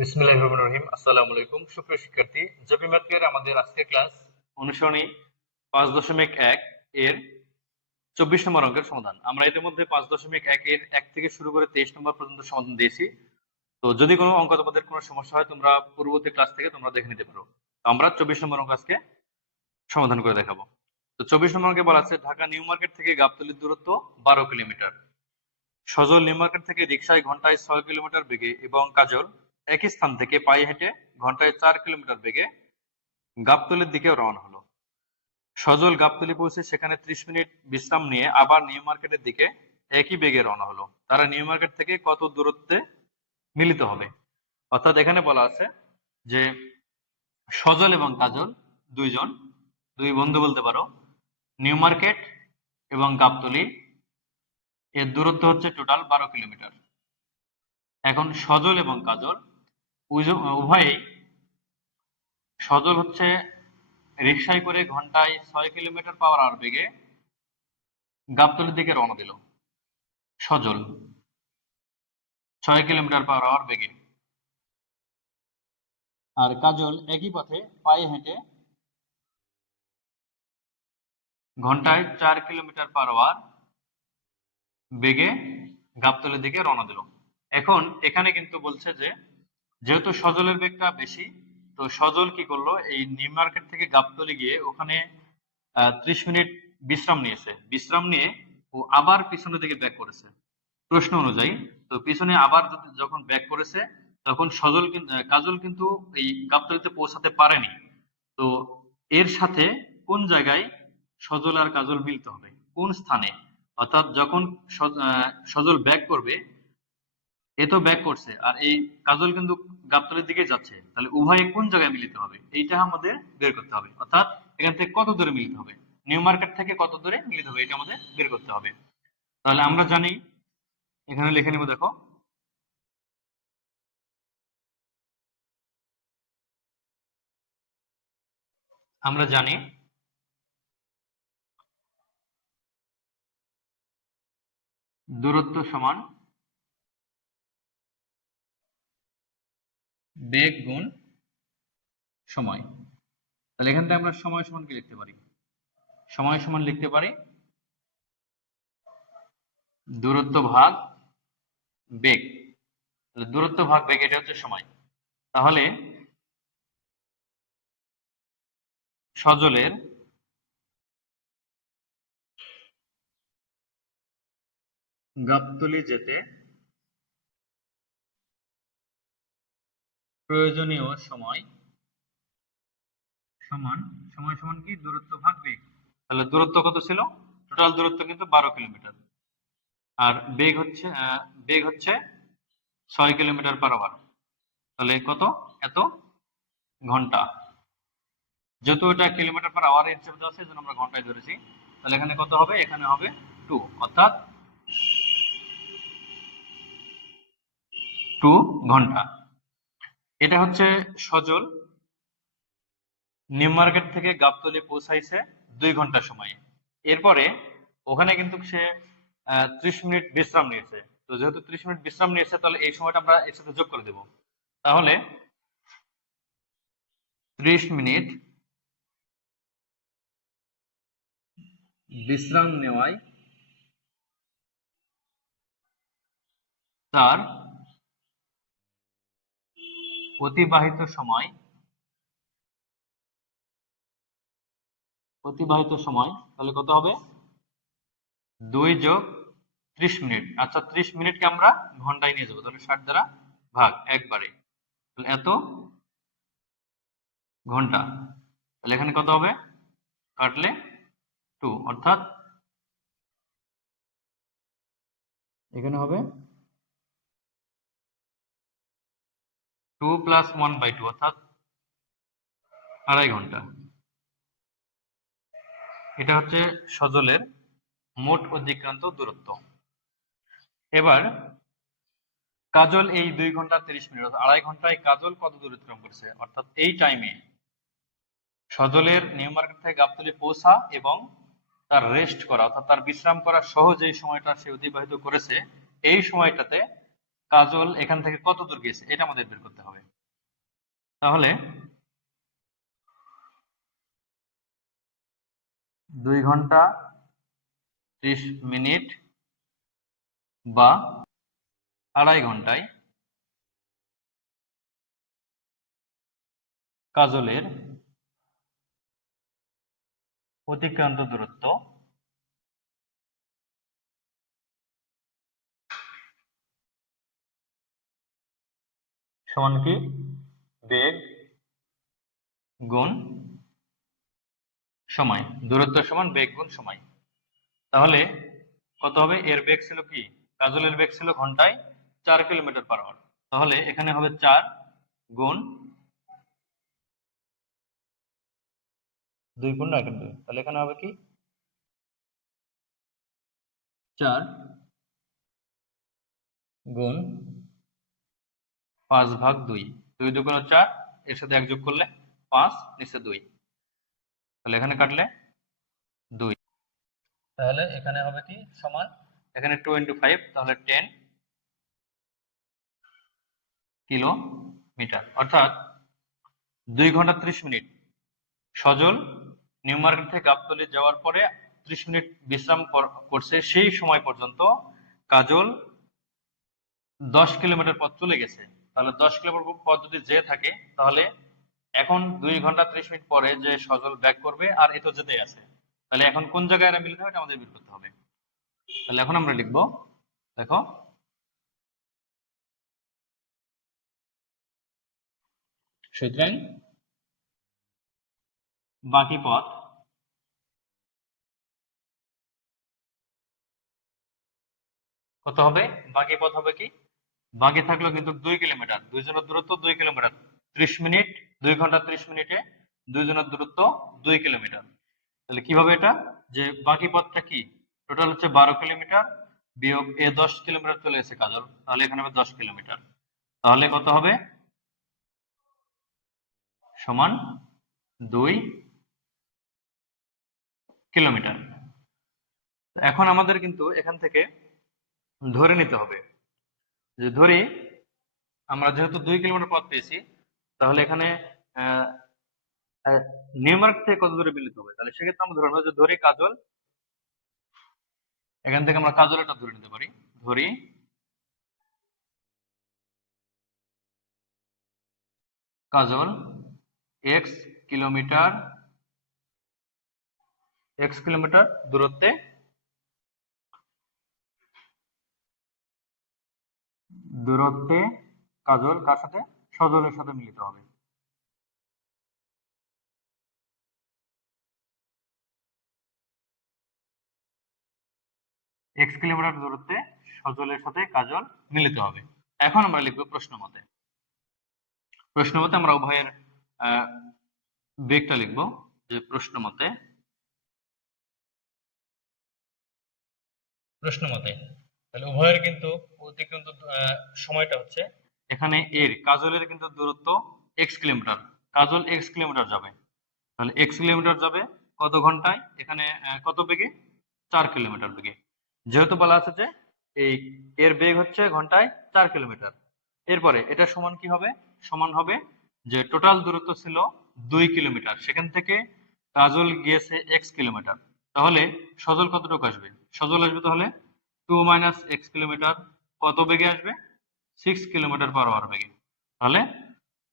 বিসমিল্লাহির রহমানির রহিম। আসসালামু আলাইকুম সুপ্রিয় শিক্ষার্থী, জবি ম্যাথের আমাদের আজকের ক্লাস অনুসরণী 5.1 এর 24 নম্বর অঙ্কের সমাধান। আমরা ইতিমধ্যে 5.1 এর 1 থেকে শুরু করে 23 নম্বর পর্যন্ত সমাধান দিয়েছি। তো যদি কোনো অঙ্ক তোমাদের কোনো সমস্যা হয় তোমরা পূর্ববর্তী ক্লাস থেকে তোমরা দেখে নিতে পারো। আমরা 24 নম্বর অঙ্ক আজকে সমাধান করে দেখাবো। তো 24 নম্বর অঙ্কে বলা আছে ঢাকা নিউ মার্কেট থেকে গাবতলীর দূরত্ব 12 কিলোমিটার। সজল নিউ মার্কেট থেকে রিকশায় ঘন্টায় 6 কিলোমিটার বেগে এবং কাজল একই স্থান থেকে পায়ে হেঁটে ঘন্টায় 4 কিলোমিটার বেগে গাবতলীর দিকে রওনা হলো। সজল গাবতলী পৌঁছে সেখানে 30 মিনিট বিশ্রাম নিয়ে আবার নিউ মার্কেটের দিকে একই বেগে রওনা হলো। তারা নিউ মার্কেট থেকে কত দূরত্বে মিলিত হবে? অর্থাৎ এখানে বলা আছে যে সজল এবং কাজল দুই বন্ধু বলতে পারো, নিউ মার্কেট এবং গাবতলী এর দূরত্ব হচ্ছে টোটাল 12 কিলোমিটার। এখন সজল এবং কাজল উভয়েই, সজল হচ্ছে রিকশায় করে ঘন্টায় 6 কিলোমিটার পার আওয়ার বেগে গাবতলীর দিকে রওনা দিল। সজল 6 কিলোমিটার পার আওয়ার বেগে, আর কাজল একই পথে পায়ে হেঁটে ঘন্টায় 4 কিলোমিটার পার আওয়ার বেগে গাবতলীর দিকে রওনা দিল। এখন এখানে কিন্তু বলছে যে যেহেতু সজলের বেগটা বেশি, তো সজল কি করলো, এই নিউ মার্কেট থেকে গাবতলী গিয়ে ওখানে 30 মিনিট বিশ্রাম নিয়ে ও আবার পিছনের দিকে ব্যাক করেছে প্রশ্ন অনুযায়ী। তো পিছনে আবার যখন ব্যাক করেছে তখন কাজল কিন্তু এই গাবতলীতে পৌঁছাতে পারেনি। তো এর সাথে কোন জায়গায় সজল আর কাজল মিলতে হবে, কোন স্থানে? অর্থাৎ যখন সজল ব্যাক করবে, এ তো ব্যাক করছে আর এই কাজল কিন্তু গাবতলীর দিকে যাচ্ছে, তাহলে উভয়ে কোন জায়গায় মিলিত হবে এইটা আমাদের বের করতে হবে। অর্থাৎ এখান থেকে কত দূরে মিলিত হবে, নিউ মার্কেট থেকে কত দূরে মিলিত হবে, এটা আমাদের বের করতে হবে। তাহলে আমরা জানি, এখানে লিখে নেব, দেখো আমরা জানি দূরত্ব সমান বেগ গুণ সময়। তাহলে এখান থেকে আমরা সময় সমান কি লিখতে পারি? সময় সমান লিখতে পারি দূরত্ব ভাগ বেগ। তাহলে দূরত্ব ভাগ বেগ, এটা হচ্ছে সময়। তাহলে সজলের গাবতলী যেতে প্রয়োজনীয় সময় সমান, সময় সমান কি, দূরত্ব ভাগ বেগ। তাহলে দূরত্ব কত ছিল? টোটাল দূরত্ব কিন্তু 12 কিলোমিটার, আর বেগ হচ্ছে 6 কিলোমিটার পার আওয়ার। তাহলে কত? এত ঘন্টা। যেহেতু এটা কিলোমিটার পার আওয়ার হিসেবে দেওয়া আছে, এজন্য আমরা ঘন্টায় ধরেছি। তাহলে এখানে কত হবে? এখানে হবে 2, অর্থাৎ 2 ঘন্টা। এটা হচ্ছে সজল নিউ মার্কেট থেকে গাবতলী পৌঁছাইছে 2 ঘন্টা সময়ে। এরপরে ওখানে কিন্তু সে 30 মিনিট বিশ্রাম নিয়েছে। তো যেহেতু 30 মিনিট বিশ্রাম নিয়েছে, তাহলে এই সময়টা আমরা এর সাথে যোগ করে দেব। তাহলে 30 মিনিট বিশ্রাম নেওয়ায় তার অতিবাহিত সময় তাহলে কত হবে? 2 যোগ 30 মিনিট। আচ্ছা, 30 মিনিটকে আমরা ঘন্টায় নিয়ে যাবো, তাহলে 60 দ্বারা ভাগ একবারে, তাহলে এত ঘন্টা। তাহলে এখানে কত হবে? কাটলে 2, অর্থাৎ এখানে হবে 2 + 1/2, অর্থাৎ 2.5 ঘন্টা। এটা হচ্ছে সজলের মোট অতিক্রান্ত দূরত্ব। এবার কাজল এই 2 ঘন্টা 30 মিনিট, অর্থাৎ 2.5 ঘন্টায় কাজল কত দূর অতিক্রম করেছে? অর্থাৎ এই টাইমে সজলের নিউ মার্কেট থেকে গাবতলী পৌঁছা এবং তার রেস্ট করা, অর্থাৎ তার বিশ্রাম করা সহ যে সময়টা সে অতিবাহিত করেছে, এই সময়টাতে কাজল এখান থেকে কত দূর গেছে এটা আমাদের বের করতে হবে। তাহলে 2 ঘন্টা 30 মিনিট বা 2.5 ঘন্টায় কাজলের অতিক্রান্ত দূরত্ব সমান কি বেগ গুণ সময়। দূরত্ব সমান বেগ গুণ সময়। তাহলে কত হবে? এর বেগ ছিল কি, কাজলের বেগ ছিল ঘন্টায় 4 কিলোমিটার পার আওয়ার। তাহলে এখানে হবে 4 গুণ 2 গুণ 2। তাহলে এখানে হবে কি 4 গুণ 5/2। 2 দুগুণ 4, এর সাথে 1 যোগ করলে 5, নিচে 2। তাহলে এখানে কাটলে 2। তাহলে এখানে হবে কি সমান, এখানে 2 × 5, তাহলে 10 কিলোমিটার। অর্থাৎ 2 ঘন্টা 30 মিনিট সজল নিউ মার্কেট থেকে গাবতলী যাওয়ার পরে 30 মিনিট বিশ্রাম করছে, সেই সময় পর্যন্ত কাজল 10 কিলোমিটার পথ চলে গেছে। তাহলে 10 কিলোমিটার পথ যদি যেয়ে থাকে, তাহলে এখন 2 ঘন্টা 30 মিনিট পরে যে সজল ব্যাক করবে, আর এ তো যেতেই আছে। তাহলে এখন কোন জায়গায় এরা মিলিত হবে এটা আমাদের বের করতে হবে। তাহলে এখন আমরা লিখবো, দেখো সুতরাং বাকি পথ কত হবে? বাকি পথ হবে কি, বাকি থাকলো কিন্তু 2 কিলোমিটার, দুইজনের দূরত্ব 2 কিলোমিটার। 30 মিনিট 2 ঘন্টা 30 মিনিটে দুইজনের দূরত্ব 2 কিলোমিটার। তাহলে কিভাবে এটা, যে বাকি পথটা কি, টোটাল হচ্ছে 12 কিলোমিটার বিয়োগ 10 কিলোমিটার চলে এসেছে কাজল, তাহলে এখানে হবে 10 কিলোমিটার। তাহলে কত হবে? সমান 2 কিলোমিটার। এখন আমাদের কিন্তু এখান থেকে ধরে নিতে হবে, যে ধরি আমরা যেহেতু 2 কিলোমিটার পথ পেয়েছি, তাহলে এখানে নিউ মার্কেট থেকে কত দূরে মিলিত হবে। তাহলে সেক্ষেত্রে আমরা ধরবো যে ধরি কাজল, এখান থেকে আমরা কাজল এটা ধরে নিতে পারি। ধরি কাজল এক্স কিলোমিটার দূরত্বে কাজল কার সাথে, সজলের সাথে মিলিত হবে। এক্স কিলোমিটার দূরত্বে সজলের সাথে কাজল মিলিত হবে। এখন আমরা লিখবো প্রশ্ন মতে। প্রশ্ন মতে আমরা উভয়ের বেগটা লিখবো, যে প্রশ্ন মতে তাহলে উভয়ের কিন্তু অতিক্রান্ত সময়টা হচ্ছে, এখানে এর কাজলের কিন্তু দূরত্ব এক্স কিলোমিটার, কাজল এক্স কিলোমিটার যাবে। তাহলে এক্স কিলোমিটার যাবে কত ঘন্টায়, এখানে কত বেগে, 4 কিলোমিটার বেগে। যেহেতু বলা আছে যে এই এর বেগ হচ্ছে ঘন্টায় 4 কিলোমিটার, এরপরে এটা সমান কি হবে, সমান হবে যে টোটাল দূরত্ব ছিল 2 কিলোমিটার, সেখান থেকে কাজল গিয়েছে এক্স কিলোমিটার। তাহলে সজল কতটুকু আসবে? সজল আসবে তাহলে 2 - x কিলোমিটার, কত বেগে আসবে? 6 কিলোমিটার পার আওয়ার বেগে। তাহলে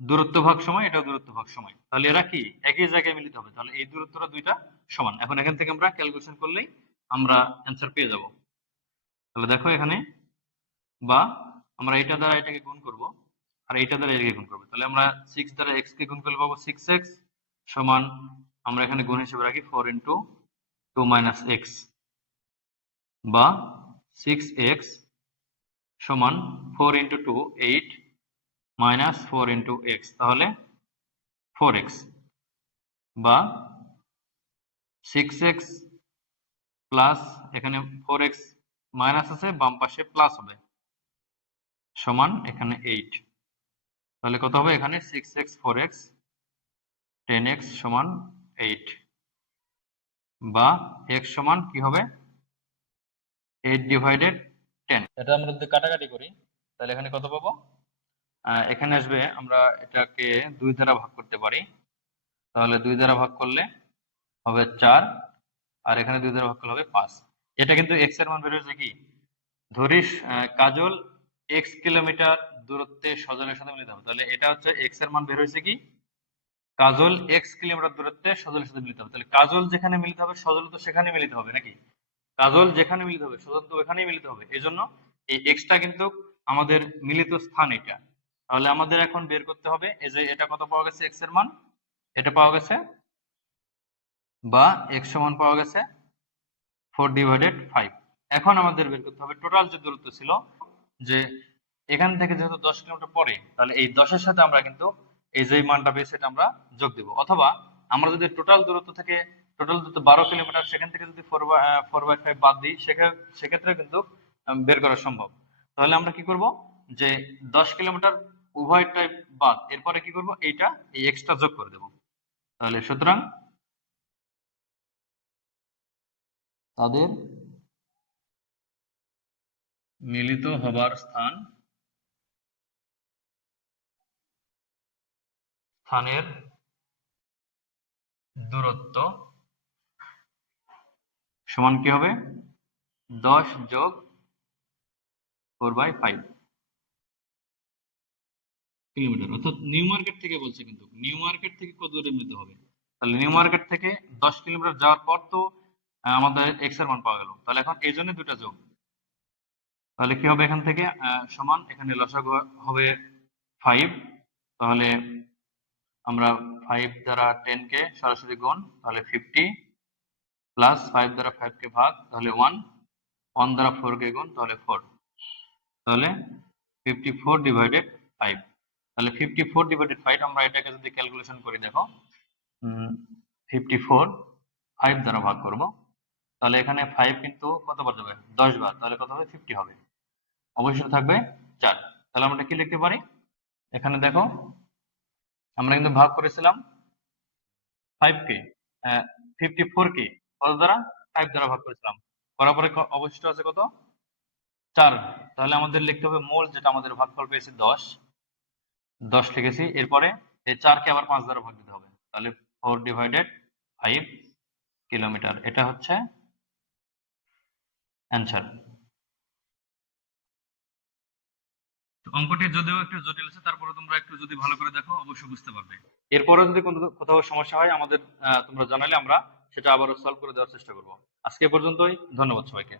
দূরত্ব ভাগ সময়, এটাও দূরত্ব ভাগ সময়, তাহলে এরা কি একই জায়গায় মিলিত হবে। তাহলে এই দূরত্বটা দুইটা সমান। এখন এখান থেকে আমরা ক্যালকুলেশন করলেই আমরা অ্যান্সার পেয়ে যাব। তাহলে দেখো এখানে, বা আমরা এটা দ্বারা এটাকে গুণ করব, আর এইটা দ্বারা এটাকে গুণ করবো। তাহলে আমরা 6 দ্বারা x কে গুণ করলে পাবো 6x সমান, আমরা এখানে গুণ হিসেবে রাখি 4 × 2 - x, বা 6x সমান 4 × 2 8 - 4 × x, তাহলে 4x, বা 6x প্লাস, এখানে 4x মাইনাস আছে, বাম পাশে প্লাস হবে, সমান এখানে 8। তাহলে কত হবে? এখানে 6x 4x 10x সমান 8, বা x সমান কি হবে 8/10। এটা আমরা যদি কাটাকাটি করি, তাহলে এখানে কত পাবো? এখানে আসবে, আমরা এটাকে 2 দ্বারা ভাগ করতে পারি। তাহলে 2 দ্বারা ভাগ করলে হবে 4, আর এখানে 2 দ্বারা ভাগ করলে হবে 5। এটা কিন্তু এক্স এর মান বের হয়েছে কি, ধরিস কাজল এক্স কিলোমিটার দূরত্বে সজলের সাথে মিলিত হবে। তাহলে এটা হচ্ছে এক্স এর মান বের হয়েছে কি, কাজল এক্স কিলোমিটার দূরত্বে সজলের সাথে মিলিত হবে। তাহলে কাজল যেখানে মিলিত হবে সজল তো সেখানে মিলিত হবে নাকি, কাজল যেখানে মিলিত হবে সজল তো ওখানেই মিলিত হবে। এই জন্য এই এক্সটা কিন্তু আমাদের মিলিত স্থান এটা। তাহলে আমাদের এখন বের করতে হবে, এই যে এটা কত পাওয়া গেছে এক্স এর মান, এটা পাওয়া গেছে, বা এক্স সমান পাওয়া গেছে 4/5। এখন আমাদের বের করতে হবে টোটাল যে দূরত্ব ছিল, যে এখান থেকে যেহেতু 10 কিলোমিটার পরে, তাহলে এই 10-এর সাথে আমরা কিন্তু এই যে মানটা পেয়েছি সেটা আমরা যোগ দেব। অথবা আমরা যদি টোটাল দূরত্ব থেকে, টোটাল দূরত্ব 12 কিলোমিটার, সেখান থেকে যদি 4/5 বাদ দিই, সেক্ষেত্রে কিন্তু বের করা সম্ভব। তাহলে আমরা কি করব, যে 10 কিলোমিটার উভয়টাই বাদ, এরপরে কি করব, এইটা এই এক্সট্রা যোগ করে দেব। তাহলে সুতরাং তাদের মিলিত হবার স্থানের দূরত্ব সমান কি হবে, 10 যোগ 4/5 কিলোমিটার। অর্থাৎ নিউ মার্কেট থেকে বলছে, কিন্তু নিউ মার্কেট থেকে কত দূরে মিলিত হবে। তাহলে নিউ মার্কেট থেকে 10 কিলোমিটার যাওয়ার পর তো আমাদের এক্স এর মান পাওয়া গেল। তাহলে এখন এই জন্য দুটা যোগ, তাহলে কি হবে, এখান থেকে সমান, এখানে লসাগু হবে 5। তাহলে আমরা 5 দ্বারা 10 কে সরাসরি গুণ, তাহলে 50, প্লাস 5 দ্বারা 5 কে ভাগ, তাহলে 1 দ্বারা 4 কে গুণ, তাহলে 4। তাহলে 54/5। তাহলে 54/5 আমরা এটাকে যদি ক্যালকুলেশন করি, দেখো 54 5 দ্বারা ভাগ করব, তাহলে এখানে 5 কিন্তু কতবার যাবে, 10 বার, তাহলে কত হবে, 50 হবে, অবশ্যই থাকবে 4। তাহলে আমরা কি লিখতে পারি, এখানে দেখো আমরা কিন্তু ভাগ করেছিলাম 5 কে, 54 কে কত দ্বারা, 5 দ্বারা ভাগ করেছিলাম, করার পরে অবশিষ্ট আছে কত, 4। তাহলে আমাদের লিখতে হবে মোল, যেটা আমাদের ভাগফল পেয়েছি 10, 10 লিখেছি। এরপরে এই 4 কে আবার 5 দ্বারা ভাগ দিতে হবে, তাহলে 4/5 কিলোমিটার, এটা হচ্ছে অ্যান্সার। অঙ্কটি যদিও একটু জটিল আছে, তারপরে তোমরা একটু যদি ভালো করে দেখো অবশ্যই বুঝতে পারবে। এরপরে যদি কোনো কোথাও সমস্যা হয় আমাদের তোমরা জানালে আমরা সেটা আবারও সলভ করে দেওয়ার চেষ্টা করব। আজকে এ পর্যন্তই, ধন্যবাদ সবাইকে।